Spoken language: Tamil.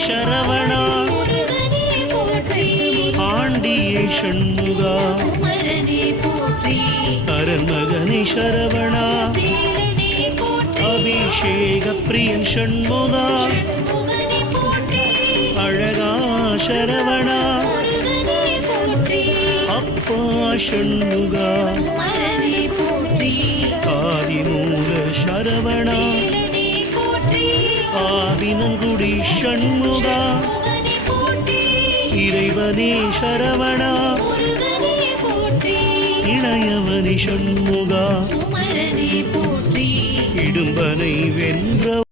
சரவணா ஆண்டியே சண்முகா அரண்மகனே சரவணா அபிஷேக பிரியன் சண்முகா அழகா சரவணா அப்பா சண்முகா ஆதிமூல சரவணா ஆவினங்குடி சண்முகா இறைவனே சரவணா இளையவனே சண்முகா இடும்பனை வென்ற